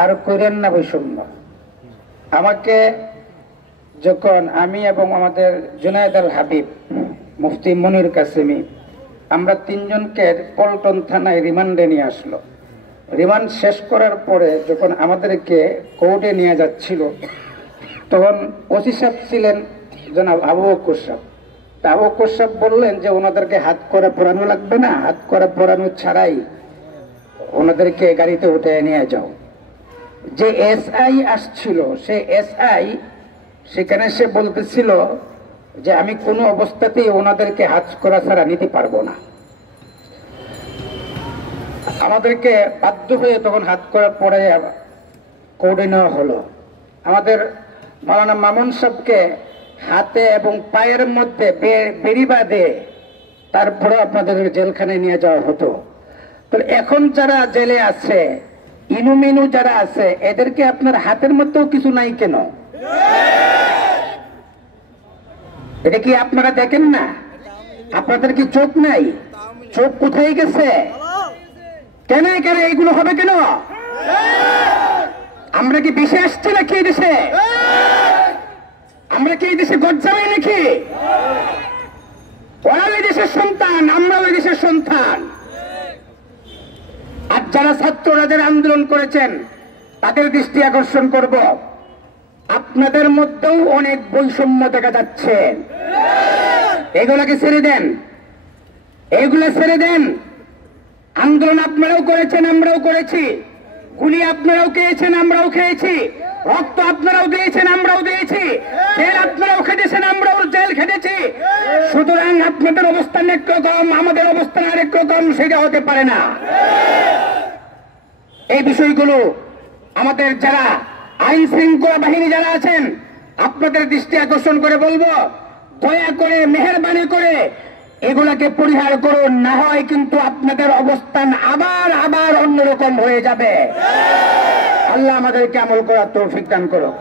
আর করেন না বৈষম্য। আমাকে যখন আমি এবং আমাদের জুনায়েদ আল হাবিব, মুফতি মনির কাসেমি, আমরা তিনজনকে পল্টন থানায় রিমান্ডে নিয়ে আসলো। রিমান্ড শেষ করার পরে যখন আমাদেরকে কোর্টে নিয়ে যাচ্ছিল, তখন ওসি সাহেব ছিলেন জনাব আবু বকর সাহেব। তা আবু বকর সাহেব বললেন যে ওনাদেরকে হাত করে পরানো লাগবে না, হাত করে পরানো ছাড়াই ওনাদেরকে গাড়িতে উঠে নিয়ে যাও। যে এসআই আসছিল, সে এসআই সেখানে সে বলতেছিল যে আমি কোনো অবস্থাতেই ওনাদেরকে হাত করা ছাড়া নিতে পারবো না। আমাদেরকে বাধ্য হয়ে তখন হাত করার পরে কোর্টে নেওয়া হলো। আমাদের মাওলানা মামুন সাহেবকে হাতে এবং পায়ের মধ্যে বেড়ি বাঁধে তারপরে আপনাদের জেলখানায় নিয়ে যাওয়া হতো। তো এখন যারা জেলে আছে, ইনুমিনু যারা আছে, এদেরকে আপনার হাতের মধ্যেও কিছু নাই কেন? এটা কি আপনারা দেখেন না? আপনাদের কি চোখ নাই? চোখ কোথায় গেছে? কেন কেন এইগুলো হবে কেন? আমরা কি দেশে আসছি নাকি? এই দেশে আমরা কি এই দেশে গজ্জাবে নাকি? ওরা ওই দেশের সন্তান, আমরা ওই দেশের সন্তান। আর যারা ছাত্ররা যারা আন্দোলন করেছেন তাদের দৃষ্টি আকর্ষণ করব, আপনাদের মধ্যেও অনেক বৈষম্য দেখা যাচ্ছে। এগুলাকে ছেড়ে দেন, এগুলো ছেড়ে দেন। আন্দোলন আপনারাও করেছেন, আমরাও করেছি। গুলি আপনারাও খেয়েছেন, আমরাও খেয়েছি। রক্ত আপনারাও দিয়েছেন, আমরাও দিয়েছি। জেল আপনারাও খেটেছেন, আমরাও জেল খেটেছি। সুতরাং আপনাদের অবস্থান একরকম, আমাদের অবস্থান আরেক রকম, সেটা হতে পারে না। এই বিষয়গুলো আমাদের যারা আইন শৃঙ্খলা বাহিনী যারা আছেন, আপনাদের দৃষ্টি আকর্ষণ করে বলবো, দয়া করে মেহেরবানি করে এগুলাকে পরিহার করুন, না হয় কিন্তু আপনাদের অবস্থান আবার আবার অন্যরকম হয়ে যাবে। আল্লাহ আমাদেরকে আমল করার তৌফিক দান করুক।